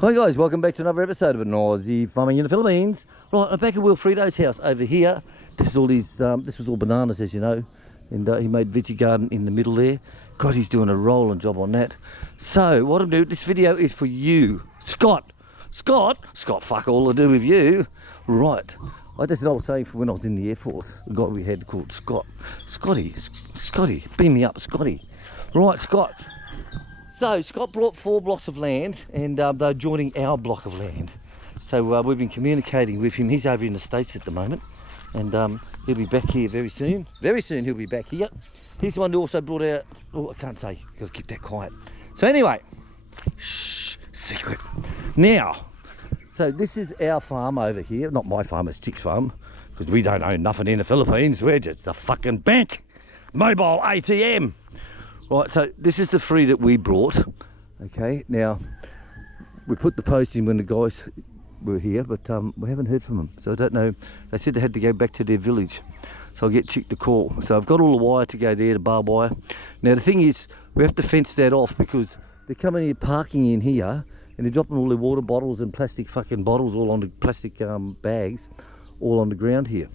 Hi guys, welcome back to another episode of Aussie Farming in the Philippines. Right, I'm back at Wilfredo's house over here. This is all his, this was all bananas, as you know, and he made veggie garden in the middle there. God, he's doing a rolling job on that. So what I'm doing, this video is for you, Scott, fuck all to do with you. Right, that's an old saying from when I was in the Air Force. The guy we had called Scott. Scotty, beam me up, Scotty. Right, Scott. So Scott brought 4 blocks of land, and they're joining our block of land. So we've been communicating with him. He's over in the States at the moment, and he'll be back here very soon. Very soon he'll be back here. He's the one who also brought out, oh, I can't say, got to keep that quiet. So anyway, shh, secret. Now, so this is our farm over here. Not my farm, it's Chick's farm, because we don't own nothing in the Philippines. We're just a fucking bank, mobile ATM. Right, so this is the 3 that we brought. Okay, now we put the post in when the guys were here, but we haven't heard from them, so I don't know. They said they had to go back to their village, so I'll get Chick to call. So I've got all the wire to go there, the barbed wire. Now the thing is, we have to fence that off because they're coming here parking in here, and they're dropping all their water bottles and plastic fucking bottles all on the plastic bags, all on the ground here.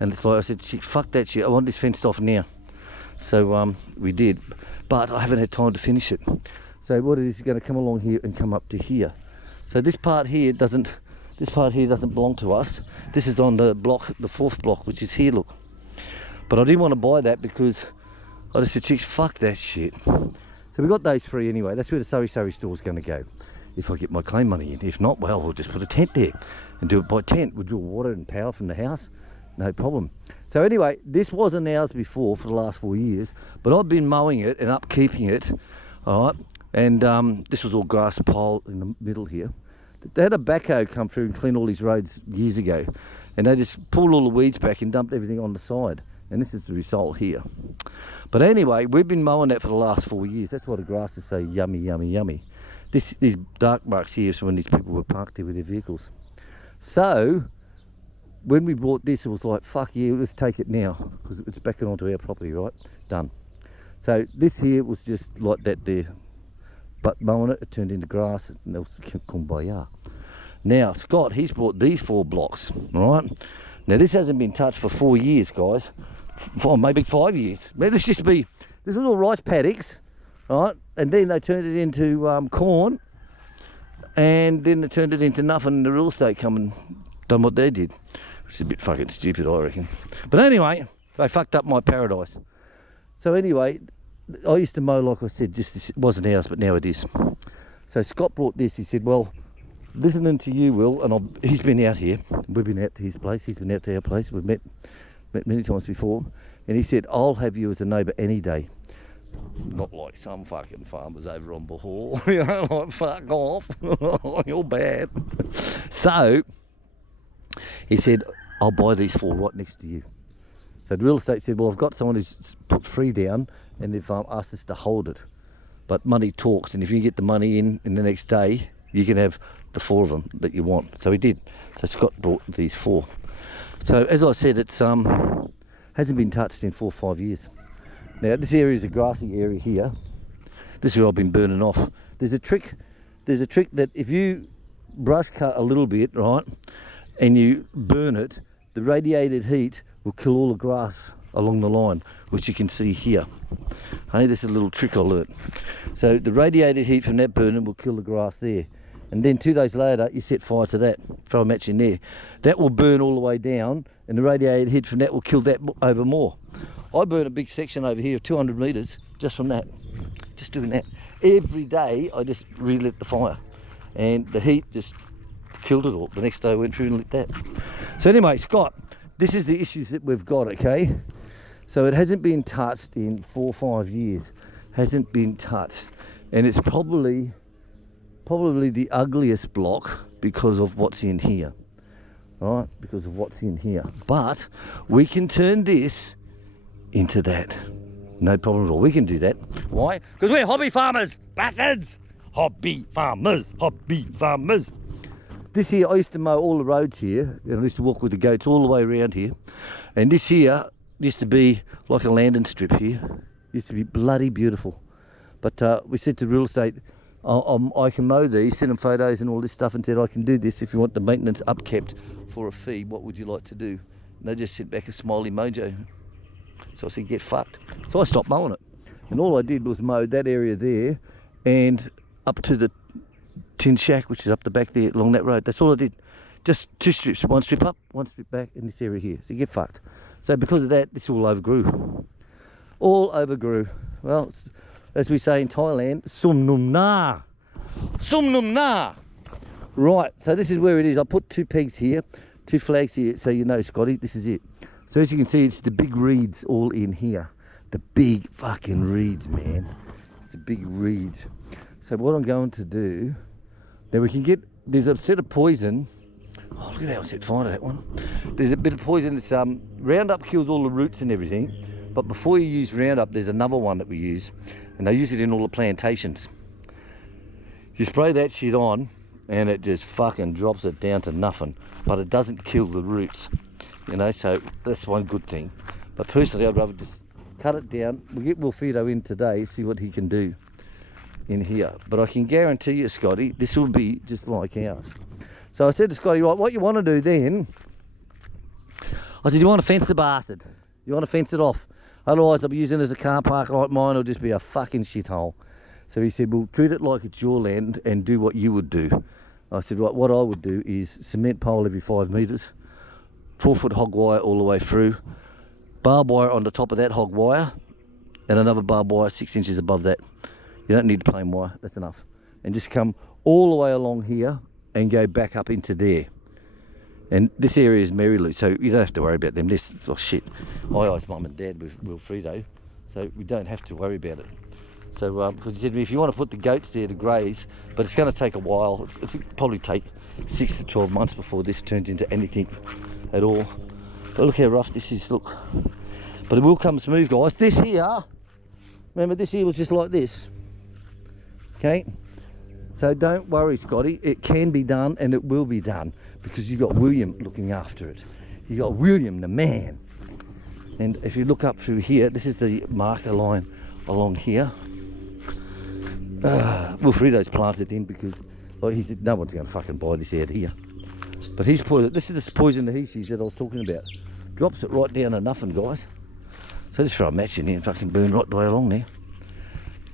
And it's like I said, Chick, fuck that shit. I want this fenced off now. So we did, but I haven't had time to finish it. So what it is, you're going to come along here and come up to here. So this part here doesn't belong to us. This is on the block, the 4th block, which is here, look. But I didn't want to buy that because I just said, Chicks, fuck that shit. So we got those 3 anyway. That's where the Surrey store's going to go, if I get my claim money in. If not, well, we'll just put a tent there and do it by tent. We'll draw water and power from the house, no problem. So anyway, this wasn't ours before for the last 4 years, but I've been mowing it and upkeeping it, all right? And this was all grass pile in the middle here. They had a backhoe come through and clean all these roads years ago, and they just pulled all the weeds back and dumped everything on the side. And this is the result here. But anyway, we've been mowing that for the last 4 years. That's why the grass is so yummy, yummy, yummy. These dark marks here is when these people were parked here with their vehicles. So when we bought this, it was like, fuck yeah, let's take it now, because it's backing onto our property, right? Done. So this here was just like that there, but mowing it, it turned into grass, and that was kumbaya. Now, Scott, he's brought these 4 blocks, right? Now, this hasn't been touched for 4 years, guys. Maybe 5 years. This was all rice paddocks, right? And then they turned it into corn, and then they turned it into nothing, and the real estate come and done what they did. Which is a bit fucking stupid, I reckon. But anyway, they fucked up my paradise. So anyway, I used to mow, like I said, just this wasn't ours, but now it is. So Scott brought this. He said, well, listening to you, Will, and he's been out here. We've been out to his place. He's been out to our place. We've met many times before. And he said, I'll have you as a neighbour any day. Not like some fucking farmers over on Bahal. You know, like, fuck off. You're bad. So he said, I'll buy these 4 right next to you. So the real estate said, well, I've got someone who's put 3 down, and they've asked us to hold it. But money talks, and if you get the money in the next day, you can have the 4 of them that you want. So he did. So Scott brought these 4. So as I said, it's hasn't been touched in 4 or 5 years. Now this area is a grassy area here. This is where I've been burning off. There's a trick that if you brush cut a little bit, right, and you burn it, the radiated heat will kill all the grass along the line, which you can see here. Hey, this is a little trick I learnt. So the radiated heat from that burning will kill the grass there. And then 2 days later, you set fire to that, throw a match in there. That will burn all the way down, and the radiated heat from that will kill that over more. I burn a big section over here of 200 metres just from that, just doing that. Every day, I just relit the fire, and the heat just killed it all. The next day I went through and lit that. So anyway, Scott, this is the issues that we've got, okay? So it hasn't been touched in 4 or 5 years. Hasn't been touched. And it's probably the ugliest block because of what's in here. Right? Because of what's in here. But we can turn this into that. No problem at all. We can do that. Why? Because we're hobby farmers, bastards! Hobby farmers, hobby farmers. This here, I used to mow all the roads here, and I used to walk with the goats all the way around here. And this here used to be like a landing strip here. Used to be bloody beautiful. But we said to real estate, I can mow these, send them photos and all this stuff, and said I can do this if you want the maintenance upkept for a fee. What would you like to do? And they just sent back a smiley mojo. So I said, get fucked. So I stopped mowing it, and all I did was mow that area there and up to the tin shack, which is up the back there along that road. That's all I did. Just 2 strips, 1 strip up, 1 strip back in this area here. So get fucked. So because of that, this all overgrew. All overgrew. Well, as we say in Thailand, sum num na. Sum num na. Right, so this is where it is. I put 2 pegs here, 2 flags here, so you know, Scotty, this is it. So as you can see, it's the big reeds all in here. The big fucking reeds, man. It's the big reeds. So what I'm going to do, now we can get, there's a set of poison. Oh, look at how I set fire to that one. There's a bit of poison. It's, Roundup kills all the roots and everything. But before you use Roundup, there's another one that we use. And they use it in all the plantations. You spray that shit on, and it just fucking drops it down to nothing. But it doesn't kill the roots. You know, so that's one good thing. But personally, I'd rather just cut it down. We'll get Wilfredo in today, see what he can do in here. But I can guarantee you, Scotty, this will be just like ours. So I said to Scotty, right, what you want to do then, I said, you want to fence the bastard. You want to fence it off. Otherwise, I'll be using it as a car park like mine. It'll just be a fucking shithole. So he said, well, treat it like it's your land and do what you would do. I said, right, what I would do is cement pole every 5 metres, 4-foot hog wire all the way through, barbed wire on the top of that hog wire, and another barbed wire 6 inches above that. You don't need plain wire, that's enough. And just come all the way along here and go back up into there. And this area is Marylou, so you don't have to worry about them. This, oh shit, I asked Mum and Dad with Wilfredo, so we don't have to worry about it. So, because he said to me, if you want to put the goats there to graze, but it's going to take a while, it'll probably take 6 to 12 months before this turns into anything at all. But look how rough this is, look. But it will come smooth, guys. This here, remember this here was just like this. Okay? So don't worry, Scotty, it can be done and it will be done because you got William looking after it. You got William, the man. And if you look up through here, this is the marker line along here. Wilfredo's planted in because he said no one's going to fucking buy this out here. But he's poison. This is the poison that he's used that I was talking about. Drops it right down to nothing, guys. So just throw a match in here and fucking burn right the way along there.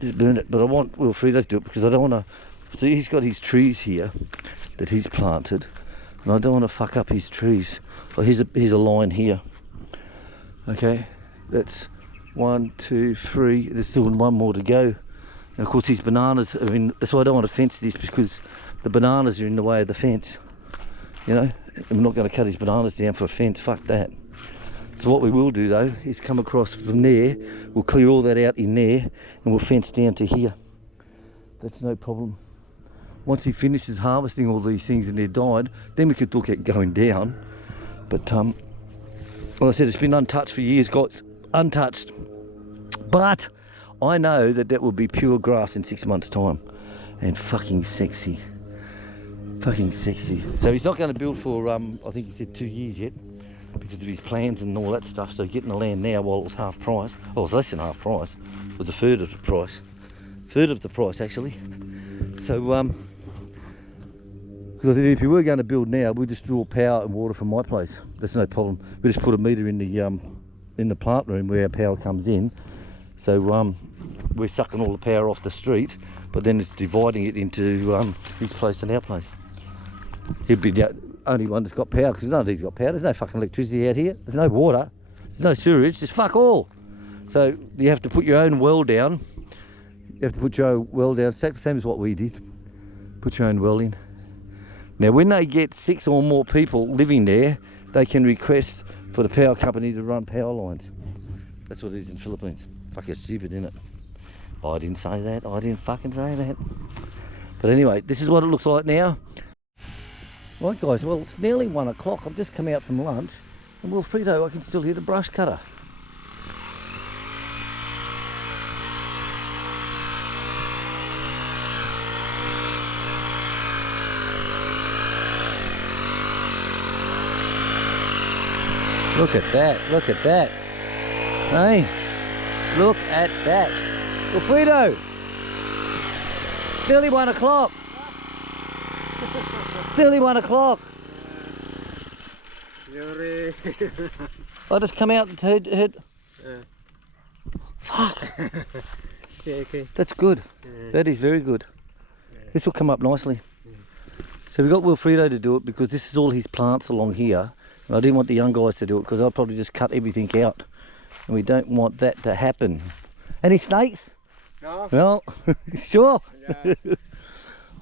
Just burn it. But I want Wilfredo to do it because I don't want to. See, he's got his trees here that he's planted, and I don't want to fuck up his trees. Well, here's a line here. Okay, that's 1, 2, 3. There's still 1 more to go. And of course, these bananas are in. That's why I don't want to fence this because the bananas are in the way of the fence. You know, I'm not going to cut his bananas down for a fence. Fuck that. So what we will do though is come across from there. We'll clear all that out in there, and we'll fence down to here. That's no problem. Once he finishes harvesting all these things and they're dyed, then we could look at going down. But well, I said it's been untouched for years, guys, untouched. But I know that that will be pure grass in 6 months' time, and fucking sexy, fucking sexy. So he's not going to build for I think he said 2 years yet, because of his plans and all that stuff. So getting the land now while it was half price, oh, it was less than half price, it was a third of the price, actually. So because I said if you were going to build now, we'd just draw power and water from my place. That's no problem. We just put a meter in the plant room where our power comes in. So we're sucking all the power off the street, but then it's dividing it into his place and our place. He'd be the only one that's got power because none of these got power. There's no fucking electricity out here. There's no water. There's no sewerage. There's fuck all. So you have to put your own well down. You have to put your own well down. Same as what we did. Put your own well in. Now when they get 6 or more people living there, they can request for the power company to run power lines. That's what it is in the Philippines. Fucking stupid, isn't it? I didn't say that. I didn't fucking say that. But anyway, this is what it looks like now. Right guys, well it's nearly 1 o'clock. I've just come out from lunch and Wilfredo, I can still hear the brush cutter. Look at that, look at that. Hey, look at that. Wilfredo! It's nearly 1 o'clock. It's nearly 1 o'clock. I just come out and heard. Fuck. Okay. That's good. That is very good. This will come up nicely. So we got Wilfredo to do it because this is all his plants along here. And I didn't want the young guys to do it because I'll probably just cut everything out. And we don't want that to happen. Any snakes? No. Well, sure. Yeah.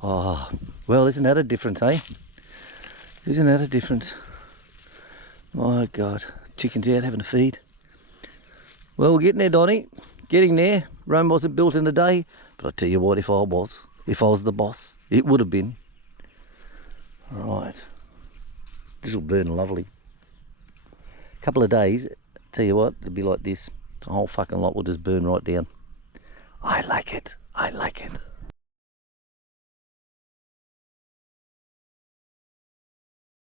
Oh, well, isn't that a difference, eh? Isn't that a difference? My God. Chickens out having a feed. Well, we're getting there, Donnie. Getting there. Rome wasn't built in a day. But I tell you what, if I was the boss, it would have been. Right. This will burn lovely. A couple of days, tell you what, it'll be like this. The whole fucking lot will just burn right down. I like it. I like it.